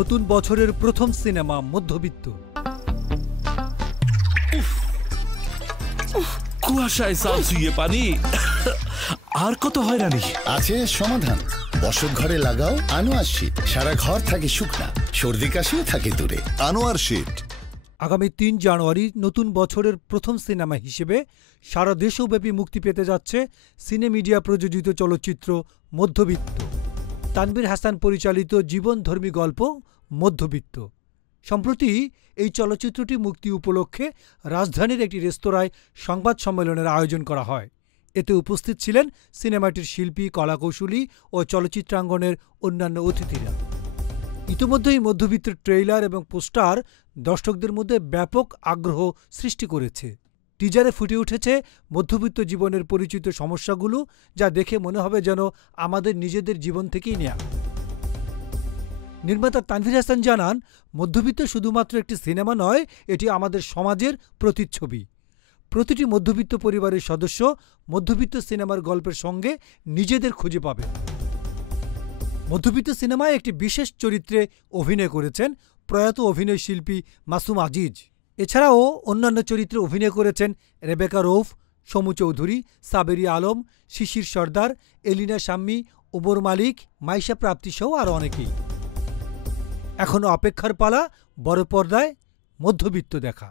নতুন বছরের প্রথম সিনেমা মধ্যবিত্ত। কুয়াশায় সালসুইয়ে পানি আর কত হয়রানি আছে সমাধান। বসত ঘরে লাগাও আনোয়ার শীট, সারা ঘর থাকে শুকনা, সর্দি কাশিও থাকে দূরে। আনোয়ার শীট আগামী ৩ জানুয়ারি নতুন বছরের প্রথম সিনেমা হিসেবে সারা দেশব্যাপী মুক্তি পেতে যাচ্ছে সিনে মিডিয়া প্রযোজিত চলচ্চিত্র মধ্যবিত্ত। তানভীর হাসান পরিচালিত জীবনধর্মী গল্প মধ্যবিত্ত। সম্প্রতি এই চলচ্চিত্রটি মুক্তি উপলক্ষে রাজধানীর একটি রেস্তোরাঁয় সংবাদ সম্মেলনের আয়োজন করা হয়। এতে উপস্থিত ছিলেন সিনেমাটির শিল্পী, কলাকৌশলী ও চলচ্চিত্রাঙ্গনের অন্যান্য অতিথিরা। ইতিমধ্যেই মধ্যবিত্তের ট্রেইলার এবং পোস্টার দর্শকদের মধ্যে ব্যাপক আগ্রহ সৃষ্টি করেছে। টিজারে ফুটে উঠেছে মধ্যবিত্ত জীবনের পরিচিত সমস্যাগুলো, যা দেখে মনে হবে যেন আমাদের নিজেদের জীবন থেকেই নেয়া। নির্মাতা তানভীর হাসান জানান, মধ্যবিত্ত শুধুমাত্র একটি সিনেমা নয়, এটি আমাদের সমাজের প্রতিচ্ছবি। প্রতিটি মধ্যবিত্ত পরিবারের সদস্য মধ্যবিত্ত সিনেমার গল্পের সঙ্গে নিজেদের খুঁজে পাবে। মধ্যবিত্ত সিনেমায় একটি বিশেষ চরিত্রে অভিনয় করেছেন প্রয়াত অভিনয় শিল্পী মাসুম আজিজ। এছাড়াও অন্যান্য চরিত্রে অভিনয় করেছেন রেবেকা রৌফ, সমু চৌধুরী, সাবেরি আলম, শিশির সর্দার, এলিনা শাম্মী, ওমর মালিক, মাইশা প্রাপ্তিসহ আরও অনেকেই। এখনও অপেক্ষার পালা বড় পর্দায় মধ্যবিত্ত দেখা।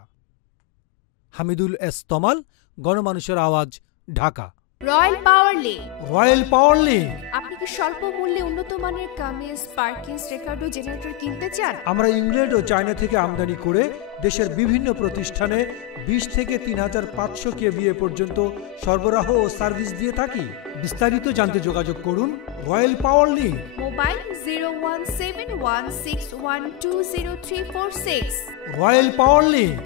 হামিদুল এস তমাল, গণমানুষের আওয়াজ, ঢাকা। রয়্যাল পাওয়ার লিঙ্ক। রয়্যাল পাওয়ার লিঙ্ক। আপনি কি স্বল্প মূল্যে উন্নত মানের কামিজ, পার্কিংস, রেকর্ড ও জেনারেটর কিনতে চান? আমরা ইংল্যান্ড ও চায়না থেকে আমদানি করে দেশের বিভিন্ন প্রতিষ্ঠানে 20 থেকে 3500 কেভিএ পর্যন্ত সরবরাহ ও সার্ভিস দিয়ে থাকি। বিস্তারিত জানতে যোগাযোগ করুন রয়্যাল পাওয়ার লিঙ্ক। মোবাইল 01716120346। রয়্যাল পাওয়ার লিঙ্ক।